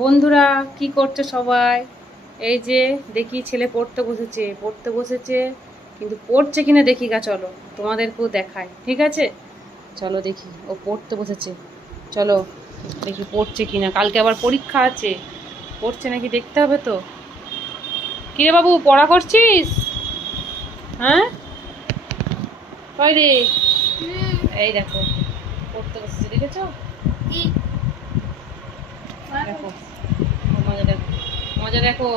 বন্ধুরা কি করছ সবাই? এই যে দেখি ছেলে পড়তে বসেছে পড়তে বসেছে কিন্তু পড়ছে কিনা দেখি গা চলো তোমাদেরকেও দেখায় ঠিক আছে? চলো দেখি ও পড়তে বসেছে চলো দেখি পড়ছে কিনা। কালকে আবার পরীক্ষা আছে পড়ছে নাকি দেখতে হবে তো? কিরে বাবু পড়া করছিস? হ্যাঁ? রে? এই দেখো পড়তে বসেছে দেখেছ? দেখো দেখো। মজা দেখো।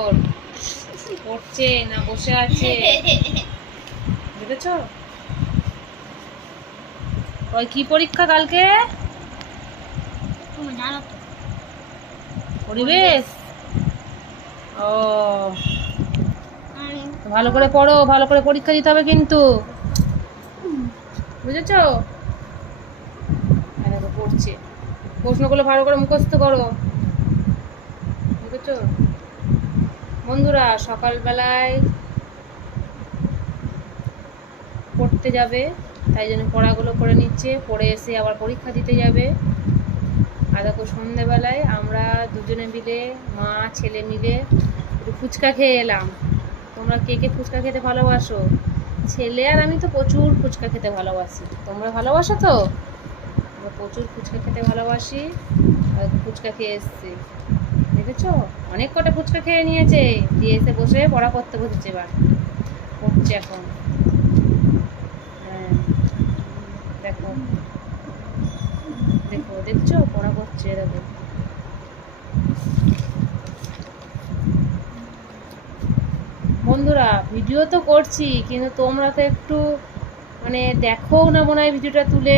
পড়ছে না বসে আছে। দেখেছ ওই কি পরীক্ষা কালকে? পরিবেশ? ও। ভালো করে পড়ো ভালো করে পরীক্ষা দিতে হবে কিন্তু। বুঝেছ? দেখো পড়ছে। প্রশ্নগুলো ভালো করে মুখস্থ করো। বুঝেছ? বন্ধুরা, সকালবেলায় পড়তে যাবে, তাই জন্য পড়াগুলো করে নিচ্ছে। পড়ে এসে আবার পরীক্ষা দিতে যাবে। আর দেখো, সন্ধেবেলায় আমরা দুজনে মিলে, মা, ছেলে মিলে একটু ফুচকা খেয়ে এলাম। তোমরা কে কে ফুচকা খেতে ভালোবাসো? ছেলে আর আমি তো প্রচুর ফুচকা খেতে ভালোবাসি। তোমরা ভালোবাসো তো? আমরা প্রচুর ফুচকা খেতে ভালোবাসি ফুচকা খেয়ে এসছি। দেখেছ অনেক কটা ফুচকা খেয়ে নিয়েছে। দিয়ে এসে বসে পড়া করতে বসেছে এবার। পড়ছে এখন। হ্যাঁ। দেখো। দেখো, দেখছ? পড়া করছে দেখো বন্ধুরা, ভিডিও তো করছি, কিন্তু তোমরা তো একটু মানে দেখো না মনে হয় ভিডিওটা তুলে।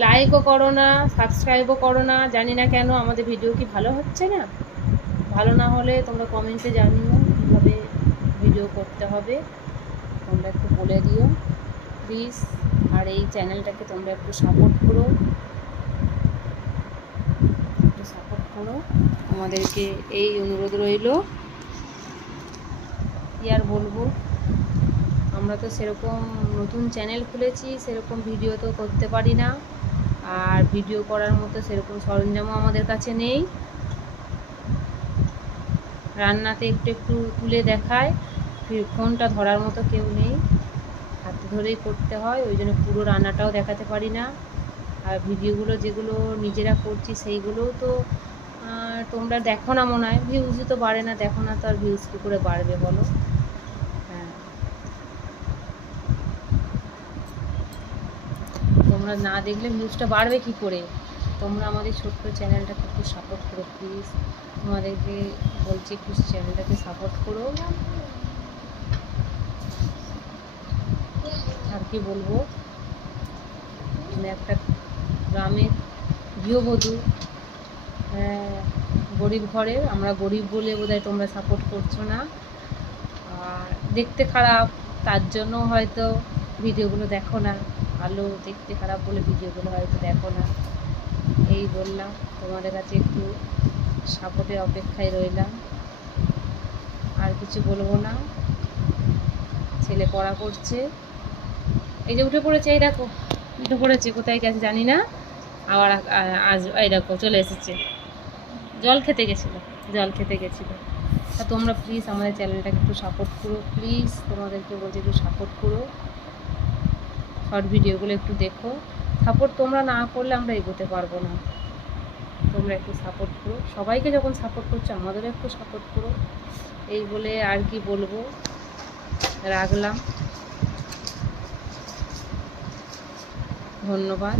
লাইকও করো না সাবস্ক্রাইবও করো না, জানি না কেন আমাদের ভিডিও কি ভালো হচ্ছে না? ভালো না হলে তোমরা কমেন্টে জানিও কীভাবে ভিডিও করতে হবে। তোমরা একটু বলে দিও। প্লিজ আর এই চ্যানেলটাকে তোমরা একটু সাপোর্ট করো। একটু সাপোর্ট করো। আমাদেরকে এই অনুরোধ রইল। কি আর বলব? আমরা তো সেরকম নতুন চ্যানেল খুলেছি, সেরকম ভিডিও তো করতে পারি না। আর ভিডিও করার মতো সেরকম সরঞ্জামও আমাদের কাছে নেই। রান্নাতে একটু একটু তুলে দেখায় ফোনটা ধরার মতো কেউ নেই। হাতে ধরেই করতে হয়, ওই জন্য পুরো রান্নাটাও দেখাতে পারি না। আর ভিডিওগুলো যেগুলো নিজেরা করছি সেইগুলোও তো তোমরা দেখো না মনে হয় ভিউজই তো বাড়ে না, দেখো না তো আর ভিউজ কী করে বাড়বে বলো হ্যাঁ তোমরা না দেখলে ভিউজটা বাড়বে কি করে? তোমরা আমাদের ছোট্ট চ্যানেলটাকে একটু সাপোর্ট করো প্লিজ তোমাদেরকে বলছি একটু চ্যানেলটাকে সাপোর্ট করো। আর কি বলব? একটা গ্রামের গৃহবধূ হ্যাঁ, গরিব ঘরের। আমরা গরিব বলে বোধহয় তোমরা সাপোর্ট করছ না। আর দেখতে খারাপ তার জন্য হয়তো ভিডিওগুলো দেখো না। ভালো, দেখতে খারাপ বলে ভিডিওগুলো হয়তো দেখো না। এই বললাম, তোমাদের কাছে একটু সাপোর্টের অপেক্ষায় রইলাম। আর কিছু বলব না। ছেলে পড়া করছে। এই যে উঠে পড়েছে, এই দেখো, উঠে পড়েছে, কোথায় গেছে জানি না। আবার আজ, এই দেখো, চলে এসেছে। জল খেতে গেছিল, জল খেতে গেছিল। তা তোমরা প্লিজ আমাদের চ্যানেলটাকে একটু সাপোর্ট করো। প্লিজ তোমাদেরকে বলছি একটু সাপোর্ট করো। শর্ট ভিডিওগুলো একটু দেখো। সাপোর্ট তোমরা না করলে আমরা এগোতে পারব না। তোমরা একটু সাপোর্ট করো। সবাইকে যখন সাপোর্ট করছ, আমাদেরও একটু সাপোর্ট করো। এই বলে আর কি বলব? রাখলাম। ধন্যবাদ।